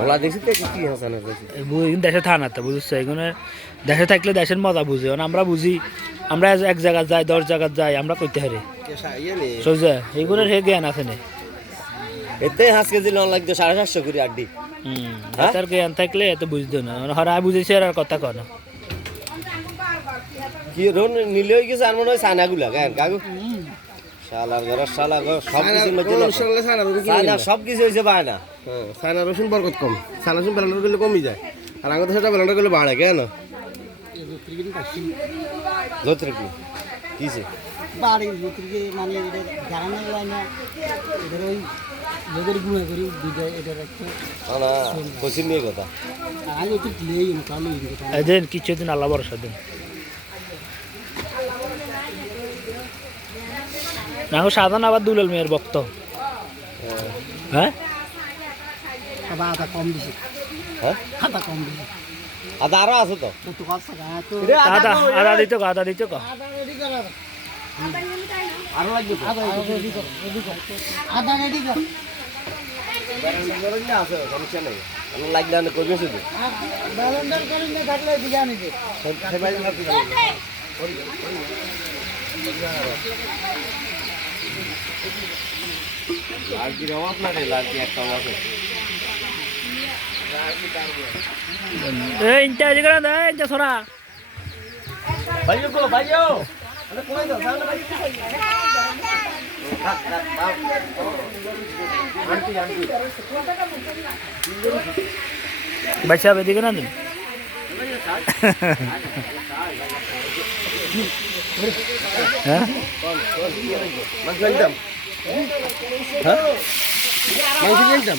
OLA দেখছি তো কি হাসান আছে দেশে থানা তো বুঝছো এগুলো দেশে থাকলে দেশের মজা বুঝি আমরা বুঝি আমরা এক জায়গা যাই 10 জায়গা যাই আমরা কইতে হারি সোজা এগুলোর হে জ্ঞান আছে না এতে হাঁস কেজি লোন লাগতো 750 করে আড্ডি তার জ্ঞান থাকলে এত বুঝতো না হরা বুঝেছে আর কথা কয় না কি রোন নিলে হয়ে গেছে আর মনে হয় সানাগুলা কেন কাকু শালার ঘর সব কিছু মধ্যে সানা সব কিছু হইছে পায় না সানা রসুন বরকত কম সানা রসুন ব্লেন্ডার করলে কমই যায় আর আমাদের সেটা ব্লেন্ডার করলে বাড়ে কেন ধরতে কি কিছে বাড়ি ভিতরে মানে এটা জানা যায় না এদের ওই লোকের গুণা করি দুইটা এটা রাখতে না কোচিং নিয়ে কথা আগে একটু লেই কালো এদিন কিছুদিন আল্লাহ ভরসা দিন না সাধারণ আবার দুলাল মেয়ের ভক্ত হ্যাঁ আবার আদা কম দিছে হ্যাঁ আদা কম দিছে আদা আরো আছে তো তো কথা তো আদা দিতে কো আদা রেডি কর আরো লাগবে তো আদা রেডি কর আদা রেডি কর ব্লেন্ডার আছে সমস্যা নেই আমি লাগলে না কইবে শুধু ব্লেন্ডার করেন না থাকলে দিগা নিতে লাড়কির অভাব না রে লাড়কি একটা অভাব আছে ইনটা জিগরা দে ইনটা ছড়া ভাইও গো ভাইও আরে কোথায় যাও সামনে ভাই আন্টি আন্টি বাচ্চা বেদিকে না দিন হ্যাঁ মাংস একদম হ্যাঁ মাংস একদম